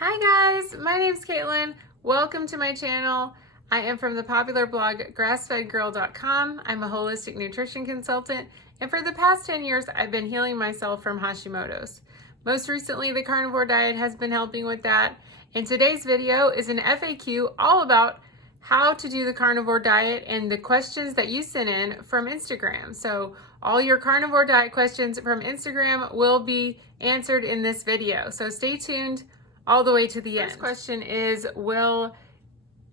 Hi guys, my name's Caitlin. Welcome to my channel. I am from the popular blog grassfedgirl.com. I'm a holistic nutrition consultant, and for the past 10 years I've been healing myself from Hashimotos. Most recently, the carnivore diet has been helping with that, and today's video is an FAQ all about how to do the carnivore diet and the questions that you sent in from Instagram. So all your carnivore diet questions from Instagram will be answered in this video. So stay tuned all the way to the end. First question is, will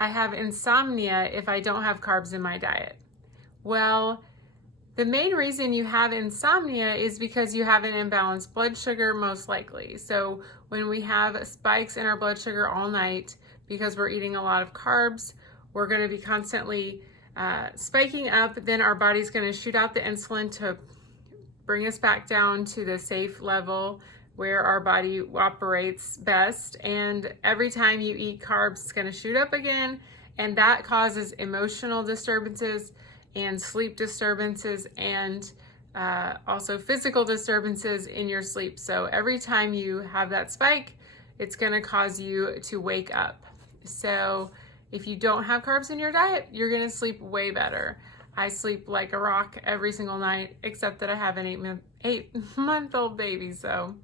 I have insomnia if I don't have carbs in my diet? Well, the main reason you have insomnia is because you have an imbalanced blood sugar, most likely. So when we have spikes in our blood sugar all night because we're eating a lot of carbs, we're going to be constantly spiking up. Then our body's going to shoot out the insulin to bring us back down to the safe level where our body operates best. And every time you eat carbs, it's going to shoot up again. And that causes emotional disturbances and sleep disturbances and also physical disturbances in your sleep. So every time you have that spike, it's going to cause you to wake up. So if you don't have carbs in your diet, you're going to sleep way better. I sleep like a rock every single night, except that I have an 8-month-old baby. So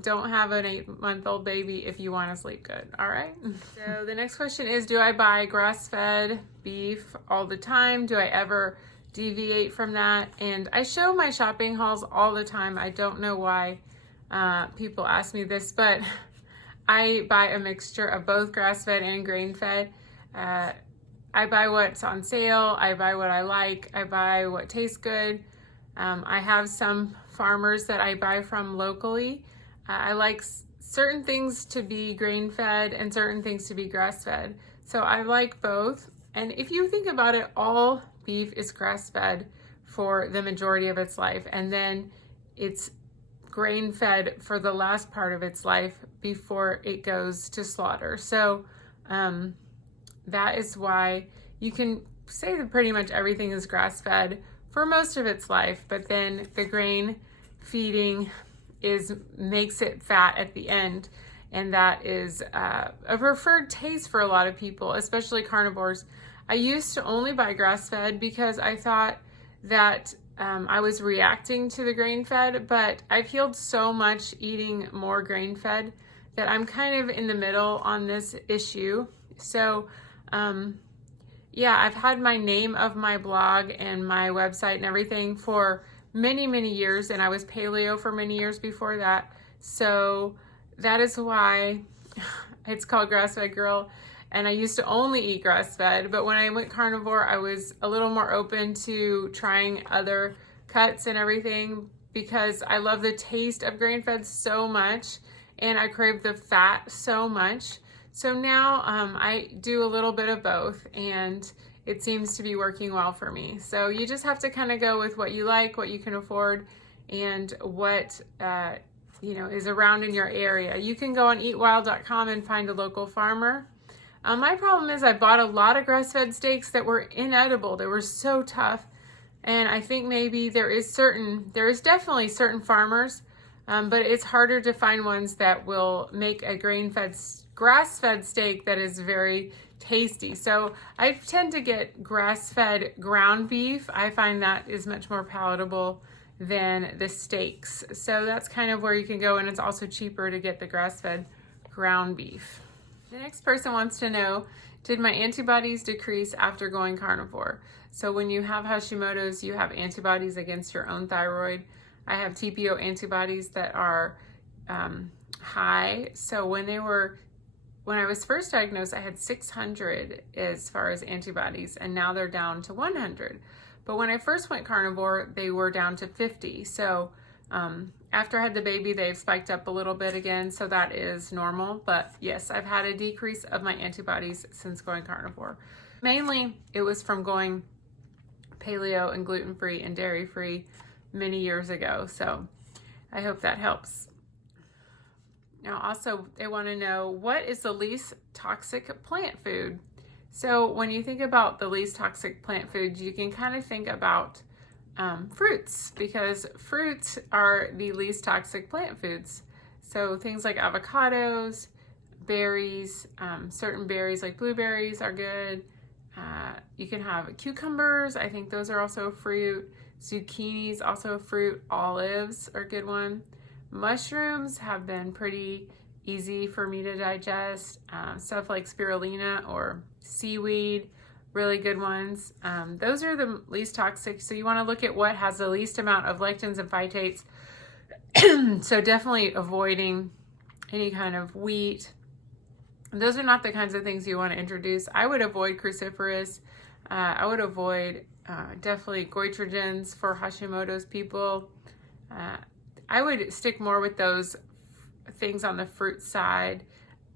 don't have an 8-month-old baby if you want to sleep good. All right. So the next question is, do I buy grass-fed beef all the time? Do I ever deviate from that? And I show my shopping hauls all the time. I don't know why people ask me this, but I buy a mixture of both grass-fed and grain-fed. I buy what's on sale. I buy what I like. I buy what tastes good. I have some farmers that I buy from locally. I like certain things to be grain-fed and certain things to be grass-fed. So I like both. And if you think about it, all beef is grass-fed for the majority of its life. And then it's grain-fed for the last part of its life before it goes to slaughter. So that is why you can say that pretty much everything is grass-fed for most of its life, but then the grain feeding makes it fat at the end, and that is a preferred taste for a lot of people, especially carnivores. I used to only buy grass-fed because I thought that I was reacting to the grain-fed, but I've healed so much eating more grain-fed that I'm kind of in the middle on this issue. So yeah, I've had my name of my blog and my website and everything for many, many years, and I was paleo for many years before that. So that is why it's called Grass-Fed Girl. And I used to only eat grass-fed, but when I went carnivore, I was a little more open to trying other cuts and everything because I love the taste of grain-fed so much, and I crave the fat so much. So now I do a little bit of both, and it seems to be working well for me. So you just have to kind of go with what you like, what you can afford, and what is around in your area. You can go on eatwild.com and find a local farmer. My problem is I bought a lot of grass-fed steaks that were inedible. They were so tough, and I think maybe there is definitely certain farmers, but it's harder to find ones that will make a grass-fed steak that is very tasty. So I tend to get grass-fed ground beef. I find that is much more palatable than the steaks. So that's kind of where you can go, and it's also cheaper to get the grass-fed ground beef. The next person wants to know, did my antibodies decrease after going carnivore? So when you have Hashimoto's, you have antibodies against your own thyroid. I have TPO antibodies that are high. So when I was first diagnosed, I had 600 as far as antibodies, and now they're down to 100. But when I first went carnivore, they were down to 50. So after I had the baby, they've spiked up a little bit again, so that is normal. But yes, I've had a decrease of my antibodies since going carnivore. Mainly, it was from going paleo and gluten-free and dairy-free many years ago. So I hope that helps. Now also, they want to know, what is the least toxic plant food? So when you think about the least toxic plant foods, you can kind of think about fruits, because fruits are the least toxic plant foods. So things like avocados, berries, certain berries like blueberries are good. You can have cucumbers. I think those are also a fruit. Zucchinis, also a fruit. Olives are a good one. Mushrooms have been pretty easy for me to digest. Stuff like spirulina or seaweed, really good ones. Those are the least toxic. So you want to look at what has the least amount of lectins and phytates. So definitely avoiding any kind of wheat. Those are not the kinds of things you want to introduce. I would avoid cruciferous. I would avoid definitely goitrogens for Hashimoto's people. I would stick more with those things on the fruit side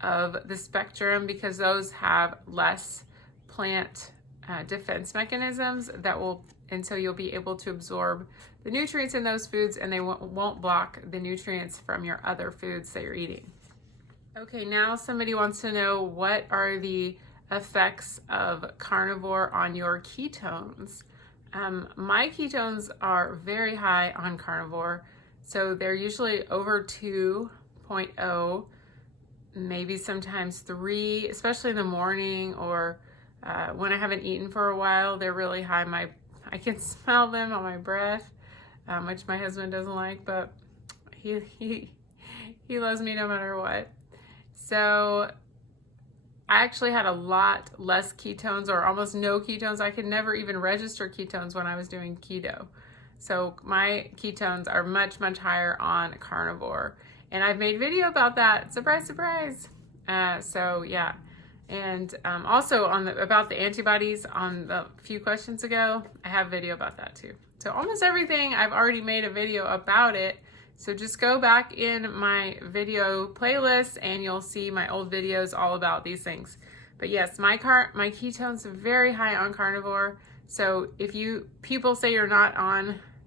of the spectrum because those have less plant defense mechanisms that will, and so you'll be able to absorb the nutrients in those foods and they won't block the nutrients from your other foods that you're eating. Okay, now somebody wants to know, what are the effects of carnivore on your ketones? My ketones are very high on carnivore, so they're usually over 2.0, maybe sometimes 3, especially in the morning or when I haven't eaten for a while. They're really high. I can smell them on my breath, which my husband doesn't like, but he loves me no matter what. So I actually had a lot less ketones or almost no ketones. I could never even register ketones when I was doing keto. So my ketones are much, much higher on carnivore. And I've made video about that. Surprise, surprise. So yeah. And also about the antibodies on the few questions ago, I have a video about that too. So almost everything, I've already made a video about it. So just go back in my video playlist and you'll see my old videos all about these things. But yes, my ketones are very high on carnivore. So if people say you're not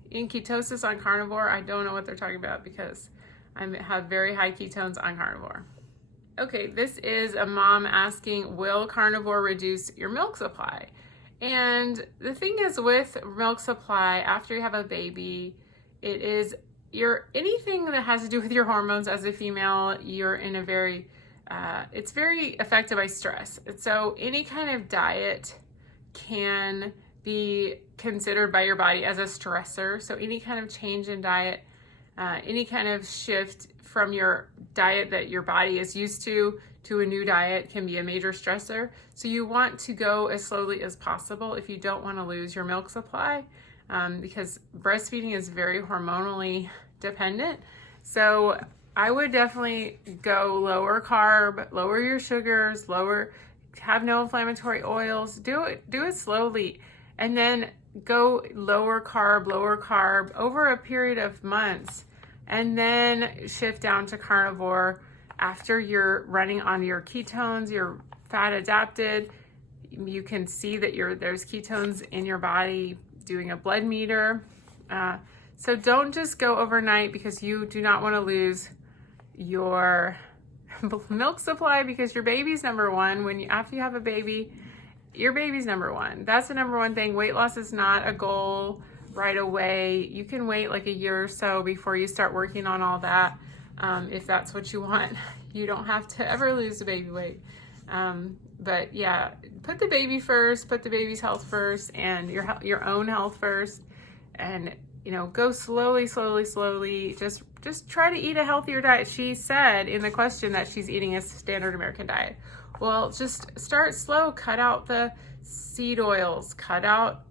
in ketosis on carnivore, I don't know what they're talking about because I have very high ketones on carnivore. Okay, this is a mom asking, will carnivore reduce your milk supply? And the thing is with milk supply, after you have a baby, it is anything that has to do with your hormones as a female, you're in a very, it's very affected by stress. And so any kind of diet can be considered by your body as a stressor. So any kind of change in diet, any kind of shift from your diet that your body is used to a new diet can be a major stressor. So you want to go as slowly as possible if you don't want to lose your milk supply, because breastfeeding is very hormonally dependent. So I would definitely go lower carb, lower your sugars, have no inflammatory oils, do it slowly, and then go lower carb over a period of months, and then shift down to carnivore after you're running on your ketones, you're fat adapted. You can see that there's ketones in your body, doing a blood meter. So don't just go overnight because you do not want to lose your milk supply, because your baby's number one. After you have a baby, your baby's number one. That's the number one thing. Weight loss is not a goal right away. You can wait like a year or so before you start working on all that. If that's what you want, you don't have to ever lose the baby weight. But yeah, put the baby first, put the baby's health first, and your own health first, and go slowly. Just try to eat a healthier diet. She said in the question that she's eating a standard American diet. Well, just start slow. Cut out the seed oils. Cut out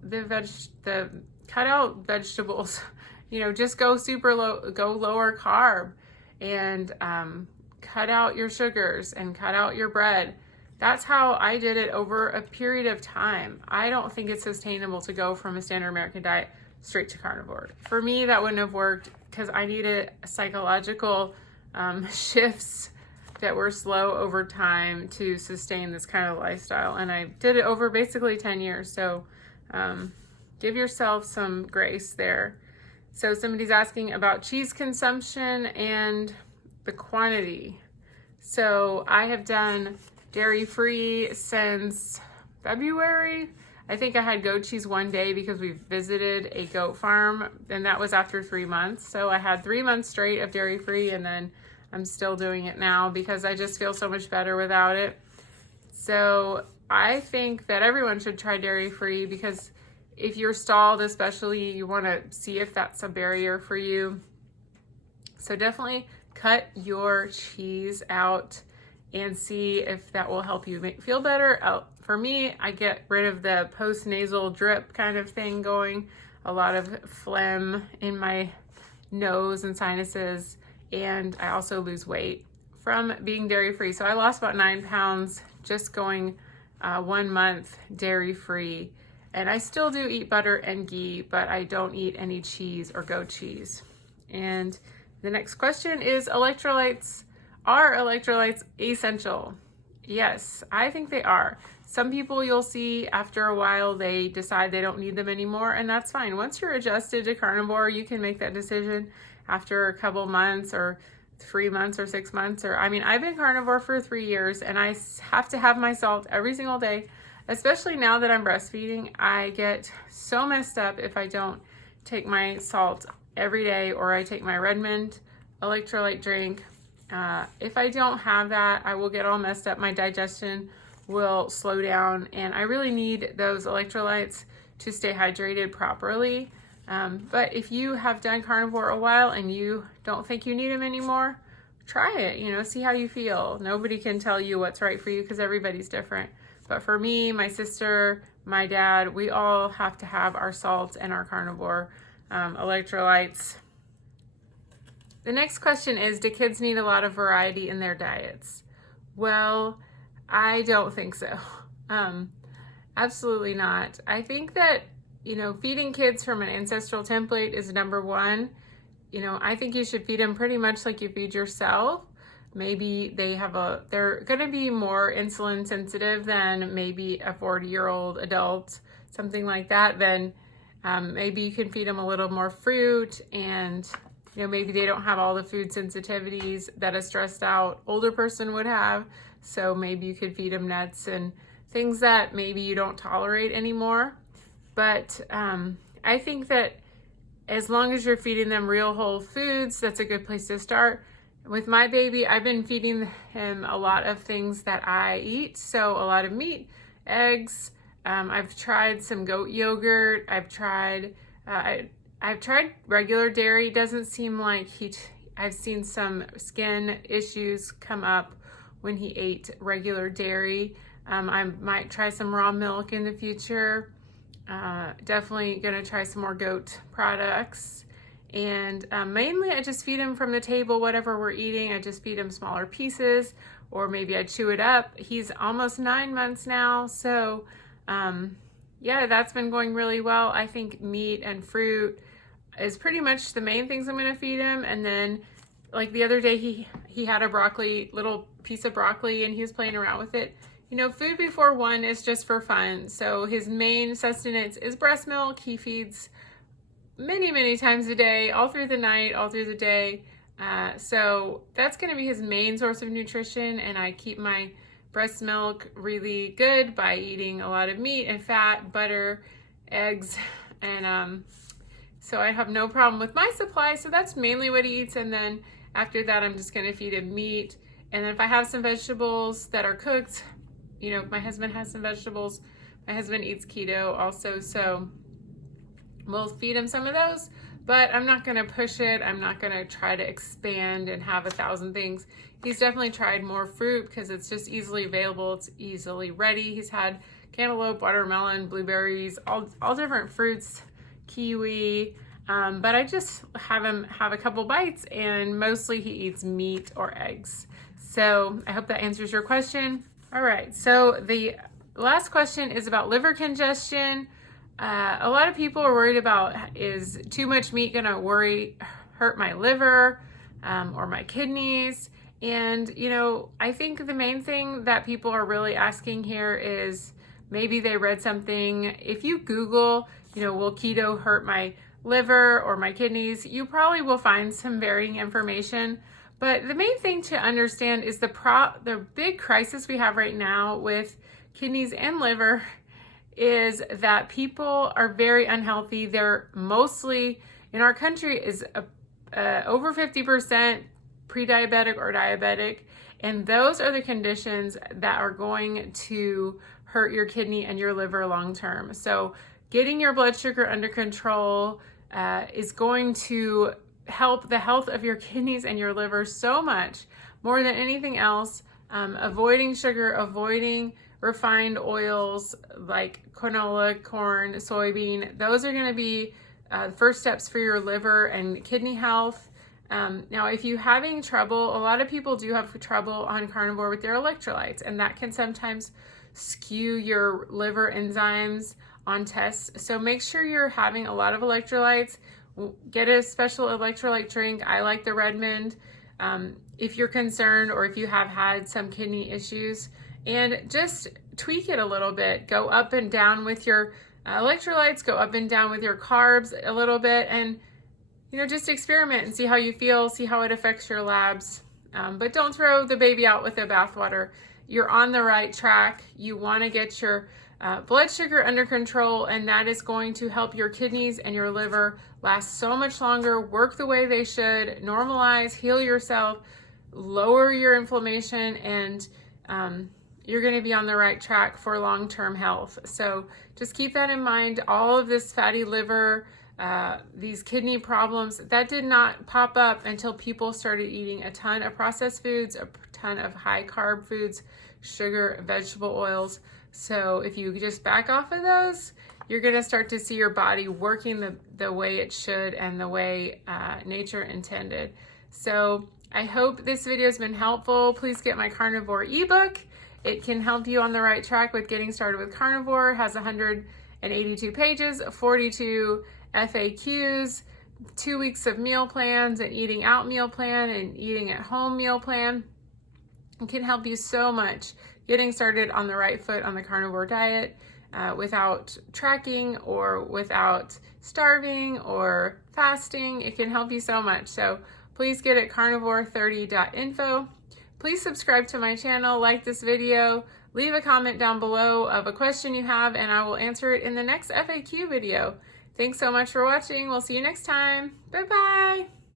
cut out vegetables. Just go super low. Go lower carb, and cut out your sugars and cut out your bread. That's how I did it over a period of time. I don't think it's sustainable to go from a standard American diet straight to carnivore. For me, that wouldn't have worked because I needed psychological shifts that were slow over time to sustain this kind of lifestyle. And I did it over basically 10 years. So give yourself some grace there. So somebody's asking about cheese consumption and the quantity. So I have done dairy-free since February. I think I had goat cheese one day because we visited a goat farm, and that was after 3 months. So I had 3 months straight of dairy-free, and then I'm still doing it now because I just feel so much better without it. So I think that everyone should try dairy-free, because if you're stalled, especially, you want to see if that's a barrier for you. So definitely cut your cheese out and see if that will help you feel better. For me, I get rid of the post-nasal drip kind of thing going, a lot of phlegm in my nose and sinuses, and I also lose weight from being dairy-free. So I lost about 9 pounds just going 1 month dairy-free. And I still do eat butter and ghee, but I don't eat any cheese or goat cheese. And the next question is electrolytes. Are electrolytes essential? Yes, I think they are. Some people you'll see after a while, they decide they don't need them anymore, and that's fine. Once you're adjusted to carnivore, you can make that decision after a couple months or 3 months or 6 months. Or, I mean, I've been carnivore for 3 years, and I have to have my salt every single day, especially now that I'm breastfeeding. I get so messed up if I don't take my salt every day, or I take my Redmond electrolyte drink. If I don't have that, I will get all messed up. My digestion will slow down, and I really need those electrolytes to stay hydrated properly. But if you have done carnivore a while and you don't think you need them anymore, try it, see how you feel. Nobody can tell you what's right for you because everybody's different. But for me, my sister, my dad, we all have to have our salts and our carnivore electrolytes. The next question is, do kids need a lot of variety in their diets? Well, I don't think so. Absolutely not. I think that, feeding kids from an ancestral template is number one. I think you should feed them pretty much like you feed yourself. Maybe they're going to be more insulin sensitive than maybe a 40-year-old adult, something like that. Then maybe you can feed them a little more fruit, and maybe they don't have all the food sensitivities that a stressed out older person would have. So maybe you could feed them nuts and things that maybe you don't tolerate anymore. But I think that as long as you're feeding them real whole foods, that's a good place to start. With my baby, I've been feeding him a lot of things that I eat. So a lot of meat, eggs. I've tried some goat yogurt. I've tried regular dairy. Doesn't seem like I've seen some skin issues come up when he ate regular dairy. I might try some raw milk in the future. Definitely gonna try some more goat products. And mainly I just feed him from the table, whatever we're eating. I just feed him smaller pieces, or maybe I chew it up. He's almost 9 months now. So yeah, that's been going really well. I think meat and fruit is pretty much the main things I'm gonna feed him. And then like the other day, he had a little piece of broccoli, and he was playing around with it. Food before 1 is just for fun. So his main sustenance is breast milk. He feeds many, many times a day, all through the night, all through the day. So that's going to be his main source of nutrition. And I keep my breast milk really good by eating a lot of meat and fat, butter, eggs. And so I have no problem with my supply. So that's mainly what he eats. And then after that, I'm just going to feed him meat. And then if I have some vegetables that are cooked, if my husband has some vegetables, my husband eats keto also, so we'll feed him some of those, but I'm not gonna push it. I'm not gonna try to expand and have 1,000 things. He's definitely tried more fruit because it's just easily available. It's easily ready. He's had cantaloupe, watermelon, blueberries, all different fruits, kiwi, but I just have him have a couple bites, and mostly he eats meat or eggs. So I hope that answers your question. All right, so the last question is about liver congestion. A lot of people are worried about, is too much meat gonna hurt my liver or my kidneys? And, I think the main thing that people are really asking here is maybe they read something. If you Google, will keto hurt my liver or my kidneys, you probably will find some varying information. But the main thing to understand is the big crisis we have right now with kidneys and liver is that people are very unhealthy. They're mostly, in our country, is over 50% pre-diabetic or diabetic. And those are the conditions that are going to hurt your kidney and your liver long term. So getting your blood sugar under control is going to help the health of your kidneys and your liver so much more than anything else. Avoiding sugar, avoiding refined oils like canola, corn, soybean, those are going to be first steps for your liver and kidney health. Now, if you're having trouble, a lot of people do have trouble on carnivore with their electrolytes, and that can sometimes skew your liver enzymes on tests. So make sure you're having a lot of electrolytes. Get a special electrolyte drink. I like the Redmond. If you're concerned or if you have had some kidney issues, and just tweak it a little bit. Go up and down with your electrolytes, go up and down with your carbs a little bit, and just experiment and see how you feel, see how it affects your labs. But don't throw the baby out with the bathwater. You're on the right track. You want to get your blood sugar under control, and that is going to help your kidneys and your liver last so much longer, work the way they should, normalize, heal yourself, lower your inflammation, and you're going to be on the right track for long-term health. So just keep that in mind. All of this fatty liver, these kidney problems, that did not pop up until people started eating a ton of processed foods, a ton of high carb foods, sugar, vegetable oils. So if you just back off of those, you're going to start to see your body working the way it should and the way nature intended. So I hope this video has been helpful. Please get my carnivore ebook. It can help you on the right track with getting started with carnivore. It has 182 pages, 42 FAQs, 2 weeks of meal plans, an eating out meal plan, and eating at home meal plan. It can help you so much getting started on the right foot on the carnivore diet without tracking or without starving or fasting. It can help you so much. So please get it carnivore30.info. Please subscribe to my channel, like this video, leave a comment down below of a question you have, and I will answer it in the next FAQ video. Thanks so much for watching. We'll see you next time. Bye-bye.